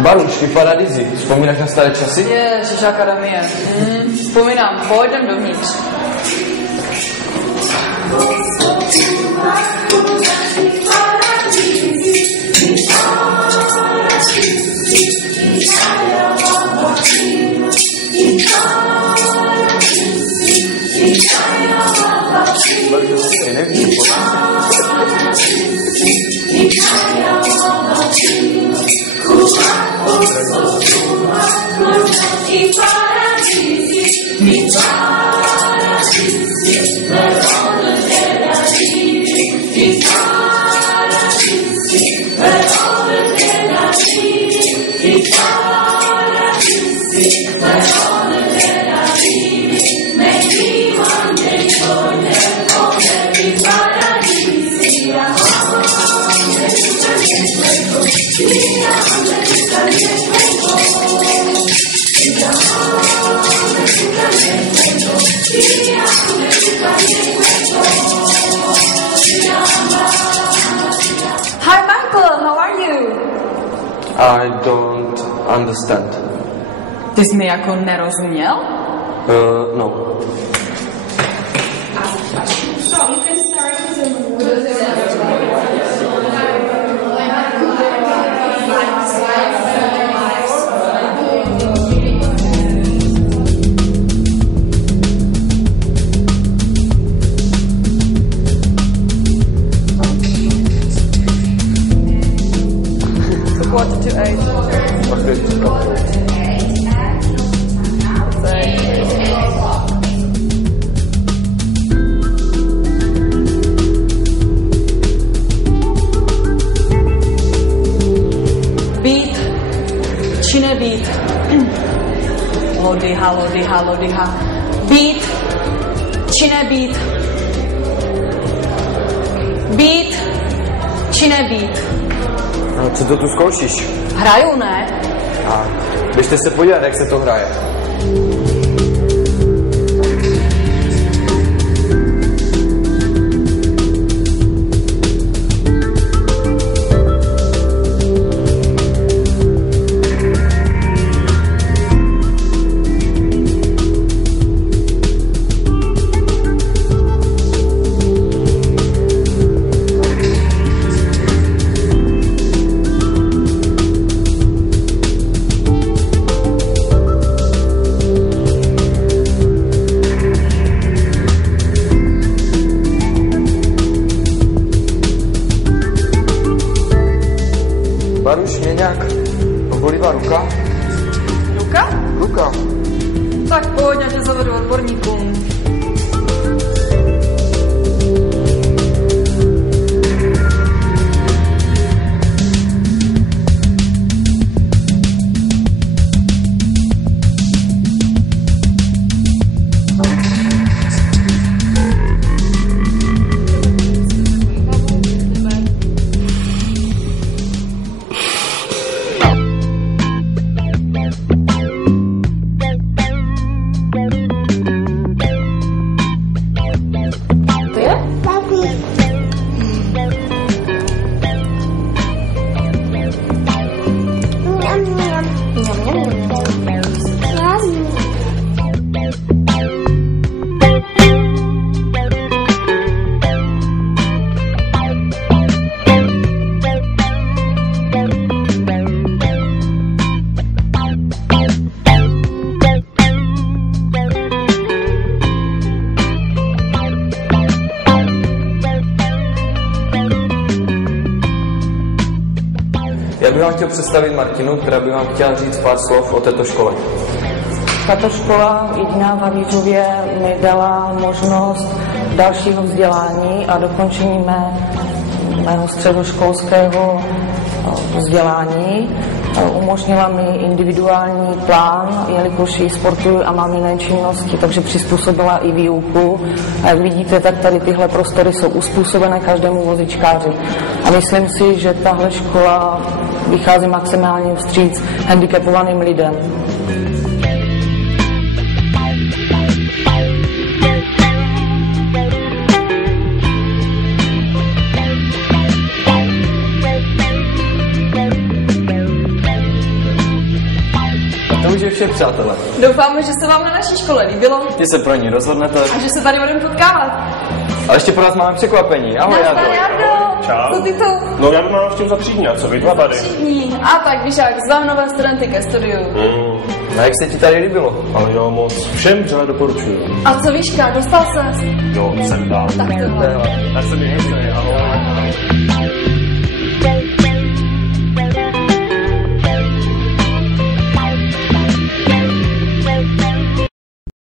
Baruš, vypadá Dizzy. Vzpomínáš na staré časy? Ježiš, akademie. Vzpomínám, pojďem dovnitř. Hi Michael, how are you? I don't understand. Ty jsi mi jako nerozuměl? No. So you can start with Quarter to 8. Být či nebýt? Lodyha, lodyha, lodyha. Být či nebýt? Být či nebýt? No, co to tu zkoušíš? Hraju, ne? A běžte se podívat, jak se to hraje. Baruš, mě nějak bolívá ruka? Ruka? Ruka. Tak pojď, já tě zavedu odborníkům. Já bych vám chtěl představit Martinu, která by vám chtěla říct pár slov o této škole. Tato škola jediná v Havířově mi dala možnost dalšího vzdělání a dokončení mého středoškolského vzdělání. Umožnila mi individuální plán, jelikož ji sportuju a mám jiné činnosti, takže přizpůsobila i výuku. A jak vidíte, tak tady tyhle prostory jsou uspůsobené každému vozičkáři. A myslím si, že tahle škola vychází maximálně vstříc handicapovaným lidem. vše, přátelé. Doufáme, že se vám na naší škole líbilo Ty se pro ní rozhodnete. a že se tady budeme potkávat. Ale ještě pro nás máme překvapení. Ahoj, Jado. Jardo. Čau. Co ty to? No já bych mám návštěvu za 3 dní, a co vy dva tady? Dní. A tak, víš jak, zvám nové studenty ke studiu. A jak se ti tady líbilo? Ale jo, moc. Všem vřele doporučuju. A co Výška, dostal ses? Jo, jsem dál. Tak tohle. Tak se mi hezky, ahoj.